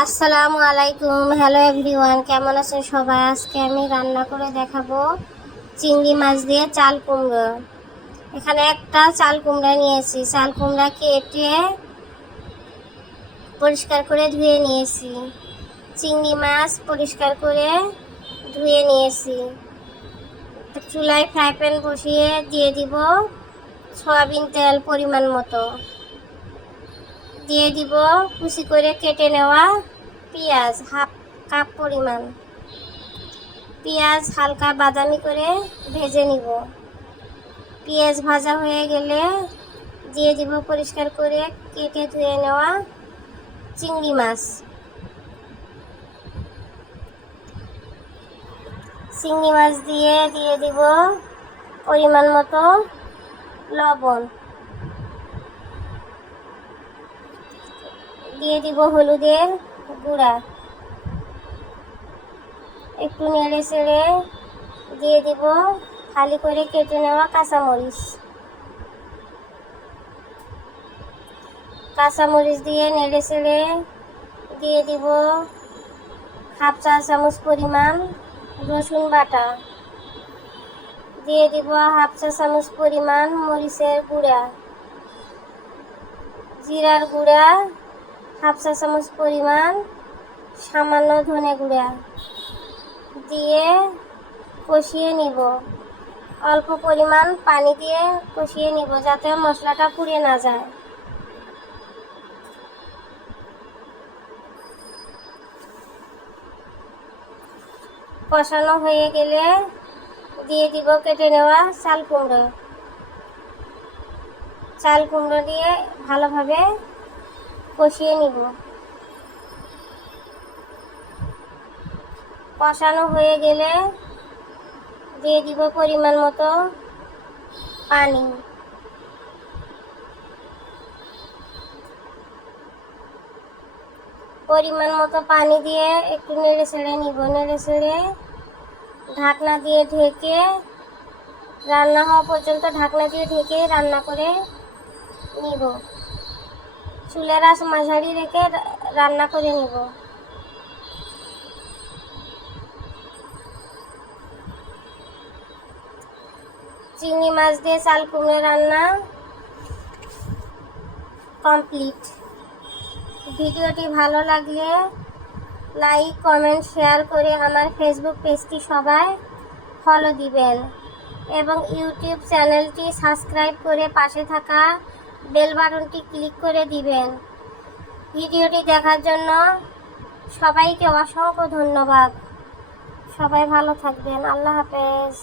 আসসালামু আলাইকুম। Hello everyone, কেমন আছেন সবাই? আজকে আমি রান্না করে দেখাবো চিংড়ি মাছ দিয়ে চাল কুমড়ো। এখানে একটা চাল কুমড়া নিয়েছি। চাল কুমড়া কেটে পরিষ্কার করে ধুয়ে নিয়েছি। চিংড়ি মাছ পরিষ্কার করে ধুয়ে নিয়েছি। চুলায় ফ্রাই প্যান বসিয়ে দিয়ে দিব সয়াবিন তেল পরিমাণ মতো। দিয়ে দিব কুচি করে কেটে নেওয়া পেঁয়াজ হাফ কাপ পরিমাণ। পেঁয়াজ হালকা বাদামি করে ভেজে নিব। পেঁয়াজ ভাজা হয়ে গেলে দিয়ে দিব পরিষ্কার করে কেটে ধুয়ে নেওয়া চিংড়ি মাছ। চিংড়ি মাছ দিয়ে দিব পরিমাণ মতো লবণ। দিয়ে দিব হলুদের গুঁড়া। একটু নেড়ে চেড়ে দিয়ে দিব খালি করে কেটে নেওয়া কাঁচামরিচ দিয়ে নেড়ে চেড়ে দিয়ে দিব হাফ চা চামচ পরিমাণ রসুন বাটা। দিয়ে দিব হাফ চা চামচ পরিমাণ মরিচের গুঁড়া, জিরার গুঁড়া হাফ চা চামচ পরিমাণ, সামান্য ধনে গুঁড়া দিয়ে কষিয়ে নিব। অল্প পরিমাণ পানি দিয়ে কষিয়ে নিব যাতে মশলাটা পুড়ে না যায়। কষানো হয়ে গেলে দিয়ে দিব কেটে নেওয়া চাল কুমড়ো। চাল কুমড়ো দিয়ে ভালোভাবে কষিয়ে নিব। কষানো হয়ে গেলে দিয়ে দিব পরিমাণ মতো পানি। পরিমাণ মতো পানি দিয়ে একটু নেড়ে ছেড়ে নিব। নেড়ে ছেড়ে ঢাকনা দিয়ে ঢেকে রান্না হওয়া পর্যন্ত ঢাকনা দিয়ে ঢেকে রান্না করে নিব। চুলের আঁচ মাঝারি রেখে রান্না করে নিব। চিংড়ি মাছ দিয়ে চাল কুমড়ো রান্না কমপ্লিট। ভিডিওটি ভালো লাগলে লাইক কমেন্ট শেয়ার করে আমার ফেসবুক পেজটি সবাই ফলো দিবেন এবং ইউটিউব চ্যানেলটি সাবস্ক্রাইব করে পাশে থাকা বেল বাটনটি ক্লিক করে দিবেন। ভিডিওটি দেখার জন্য সবাইকে অসংখ্য ধন্যবাদ। সবাই ভালো থাকবেন। আল্লাহ হাফেজ।